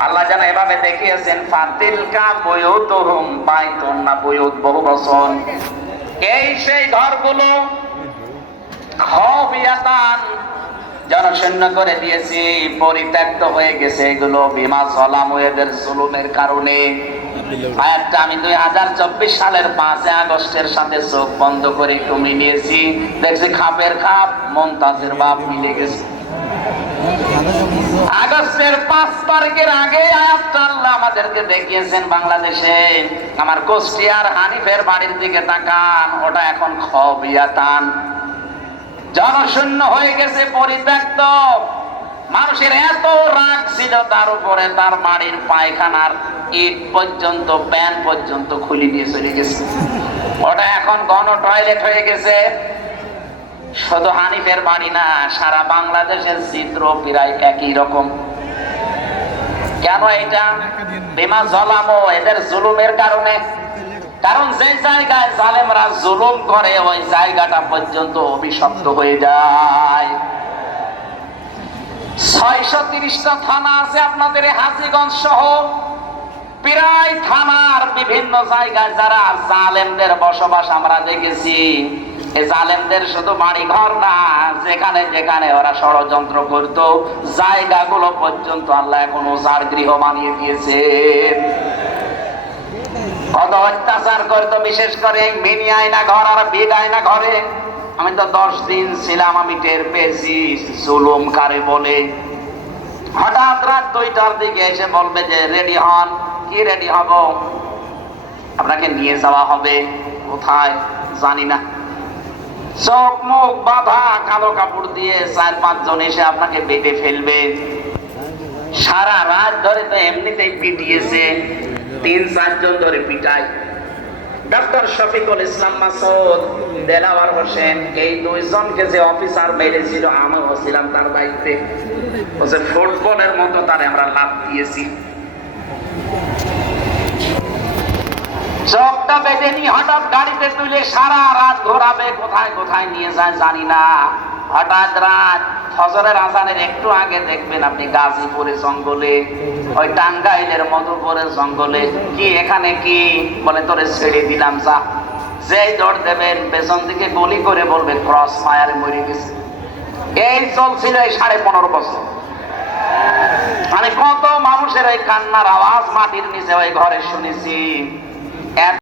আল্লাহ যেন এভাবে দেখিয়েছেন, ফাতিলকা বয়ুত হুম পাইতুন না বয়ুত বহু বসন এই সেই ঘরগুলো খবিয়াতান জনশূন্য করে দিয়েছি, পরিত্যক্ত হয়ে গেছে এগুলো, বিমা সলাম এদের জুলুমের কারণে। আয়াতটা আমি দুই হাজার চব্বিশ সালের পাঁচই আগস্টের সাথে চোখ বন্ধ করে একটু মিলিয়েছি। দেখছি খাপের খাপ, মমতাজের বাপ মিলে গেছে। আগস্টের পাঁচ তারিখের আগে আল্লাহ আমাদেরকে দেখিয়েছেন বাংলাদেশে। আমার কোষ্টিয়ার হানিফের বাড়ির দিকে তাকান, ওটা এখন খবিয়াতান। জনশূন্য হয়ে গেছে পরিত্যক্ত। মানুষের এত রাগ ছিল তার উপরে তার বাড়ির পায়খানার ইট পর্যন্ত প্যান পর্যন্ত খুলে দিয়ে চলে গেছে। ওটা এখন গণ টয়লেট হয়ে গেছে। শুধু হানিফের বাড়ি না সারা বাংলাদেশের চিত্র প্রায় একই রকম। কেন এটা? বিমা জলামো এদের জুলুমের কারণে। কারণ যে জায়গায় জালেমরা জুলুম করে, ওই জায়গাটা পর্যন্ত অভিশপ্ত হয়ে যায়। ছয়শো তিরিশটা থানা আছে আপনাদের হাজিগঞ্জ সহ। প্রায় থানার বিভিন্ন জায়গায় যারা জালেমদের বসবাস আমরা দেখেছি জালেমদের শুধু বাড়ি ঘর না, যেখানে যেখানে ওরা ষড়যন্ত্র করত, জায়গাগুলো পর্যন্ত আল্লাহ এখন ওজার গৃহ বানিয়ে দিয়েছে কত অত্যাচার করতো, বিশেষ করে মিনি আয়না ঘর আর বিড আয়না ঘরে। আমি তো দশ দিন ছিলাম, আমি টের পেয়েছি, জুলুম কারে বলে। হঠাৎ রাত দুইটার দিকে এসে বলবে যে, রেডি হন। কি রেডি হব? আপনাকে নিয়ে যাওয়া হবে। কোথায়? জানি না। চোখ, মুখ, বাঁধা, কালো কাপড় দিয়ে চার পাঁচজন এসে আপনাকে বেঁধে ফেলবে। সারা রাত ধরে তো এমনিতেই পিটিয়েছে। তিন চারজন ধরে পিটায়। ডক্টর শফিকুল ইসলাম মাসুদ, দেলাওয়ার হোসেন, এই দুইজনকে যে অফিসার মেরেছিল, আমিও ছিলাম তার দায়িত্বে বলছে, ফুটবলের মতো তারে আমরা লাভ দিয়েছি। চোখটা বেঁধে নিয়ে হঠাৎ গাড়িতে তুলে সারা রাত ঘোরাবে, কোথায় কোথায় নিয়ে যায় জানি না। হঠাৎ রাত, ফজরের আজানের একটু আগে দেখবেন আপনি গাজীপুরে জঙ্গলে, ওই টাঙ্গাইলের মধুপুরের জঙ্গলে, কি এখানে কি? বলে, তোরে ছেড়ে দিলাম, যা। যেই দৌড় দেবেন, পেছন দিকে গলি করে বলবে ক্রস ফায়ারে মরে গেছে। এই চলছিল এই সাড়ে পনেরো বছর। মানে কত মানুষের ওই কান্নার আওয়াজ মাটির নিচে ওই ঘরে শুনেছি।